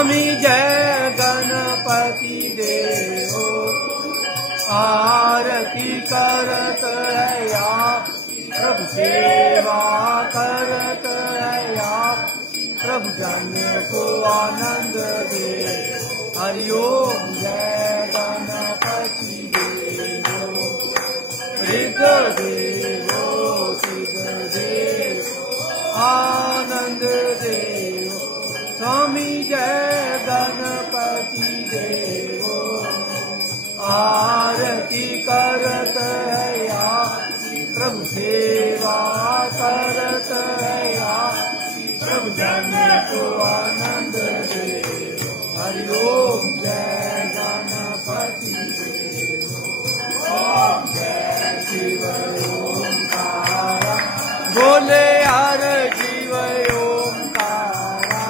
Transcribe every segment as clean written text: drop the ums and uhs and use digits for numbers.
स्वामी जय गणपति देवो आरती करत है या प्रभु सेवा करत है या प्रभु जन को आनंद दे हरिओम जय गणपति देवो रिद्ध देवो सिद्ध देव आनंद देव स्वामी जय गणपति देवो आरती करत है या प्रभु सेवा करत है या प्रभु जन को आनंद दे हरिओम जय गणपति देवो ओम जय शिव ओंकारा बोले हर जीव ओंकारा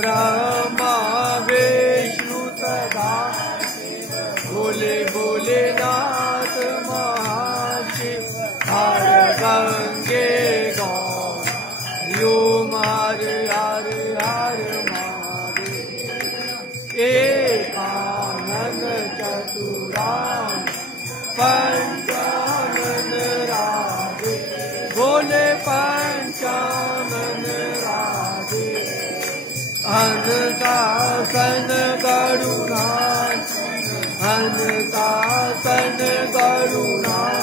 ब्रह्मा विष्णु सदा बोले भोलेनाथ महाशिव हर गंगे गौर हरिओम हर हर हर महादेव एकानन चतुरान पंचानन राधे बोले पंचानन राधे अनदासन करुणान अनदासन करुणान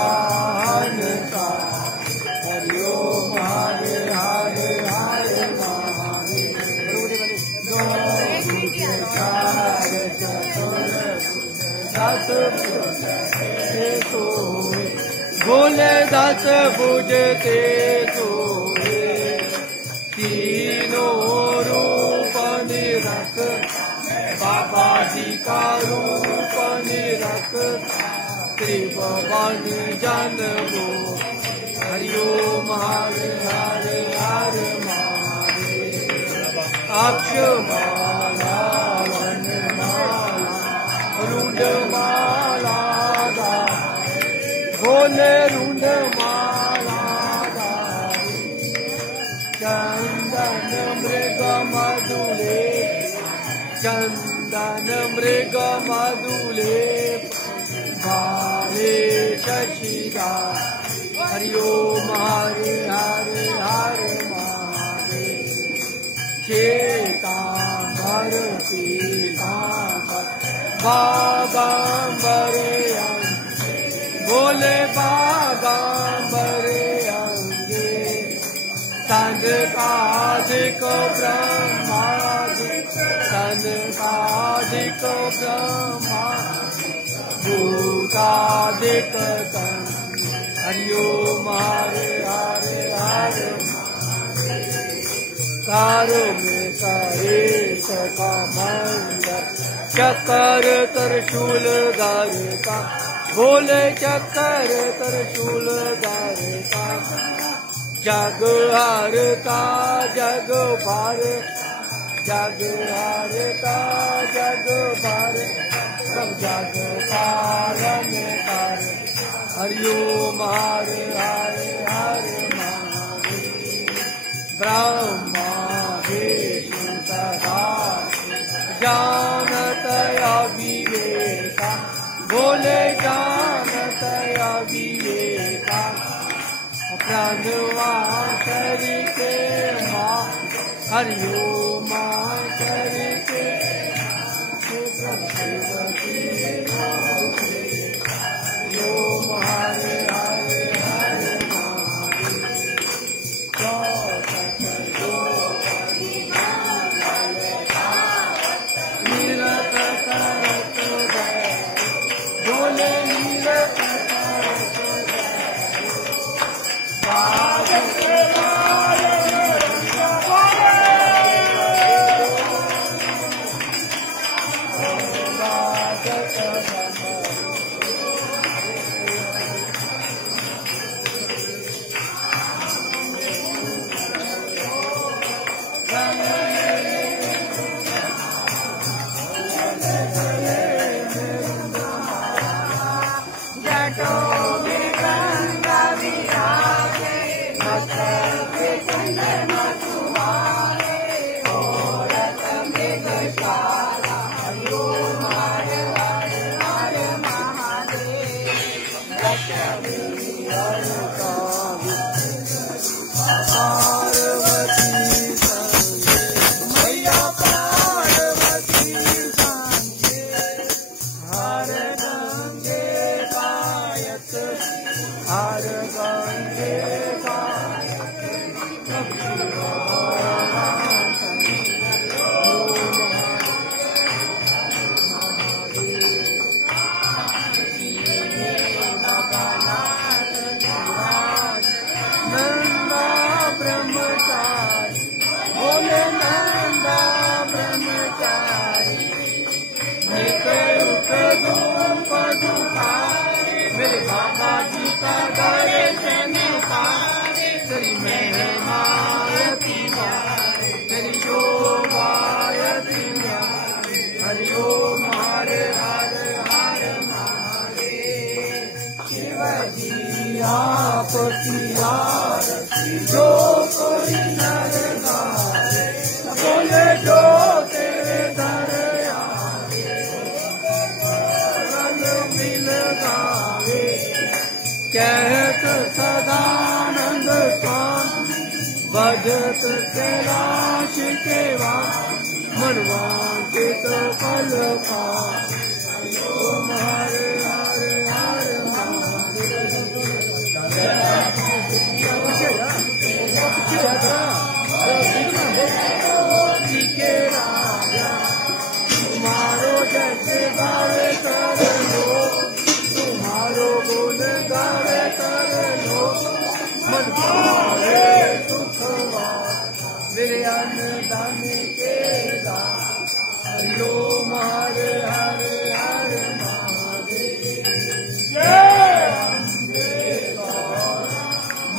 विश्वाहनता हरिओम हरे हरे हरे बोले दस बुझते सोए तीनों रूप निरख बाबा जी का रूप निरख त्रिभुवन जन वो हरिओम हरे हरे हरे महादेव अक्षमाला वनमाला रुंडमाला बोले रुंडमाला चंदन मृग मधुले चंदन मृग मधुले भावे शशिदा हरिओम हरे हरे हरे महादेव चेतांबर पीतांबर बागांबरे बोले बागांबरे अंगे तनकाधिक ब्रह्मादिक तनकाधिक ब्रह्मा भूतादिक तन हरिओम हरे हरे हरे कारो में करे सका मंडल चक्कर त्रिशूल गायका बोले चक्कर त्रिशूल गायका जग हरता जग भार जग हरता जग भार सब जग पालन कर हरिओम हरे हरे हरे महादेव ब्रह्मा विष्णु सदा जानत अविवेका बोले जानत अविवेका प्रणवा करके माँ हरिओम करके ओम हरे हरे हरे नीरत करत बोले नीरत करत जो कोई नर गावे बोले जो तेरे दर आवे रंग मिल गावे कहत सदानंद स्वामी भजत कैलाश केवा मनवांचित फल पा ओम हरे हरे हरे तुम्हारो जैसे गावे कर लो तुम्हारो गुण गावे कर लो मन पावे सुखवा मेरे अन्नदान के दान हरि ओम हरे हरे हरे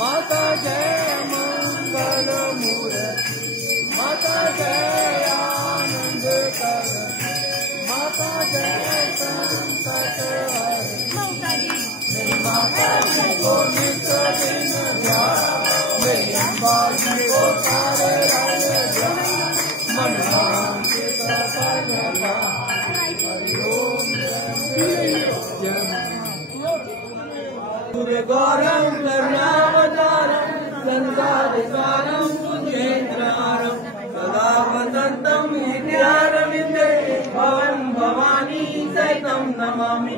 माता जय मंगल मूर्ति माता जय आनंद कर माता जय संकट मेरी माता जी को नित दिन ध्यान मेरी अम्बा जी को सारे मन वांछित फल हरि ओम गौरम करुणावतारम संसारसारम सुचेन्द्रारम सदा वसंतम हृदयारविंदे भवं भवानी सहितं नमामि।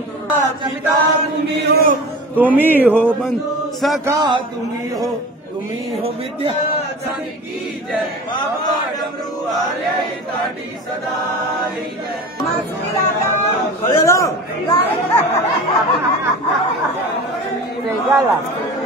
पिता तुम्ही हो बन सखा तुम्ही हो विद्या की जय बाबा डमरू वाले ताड़ी सदा जय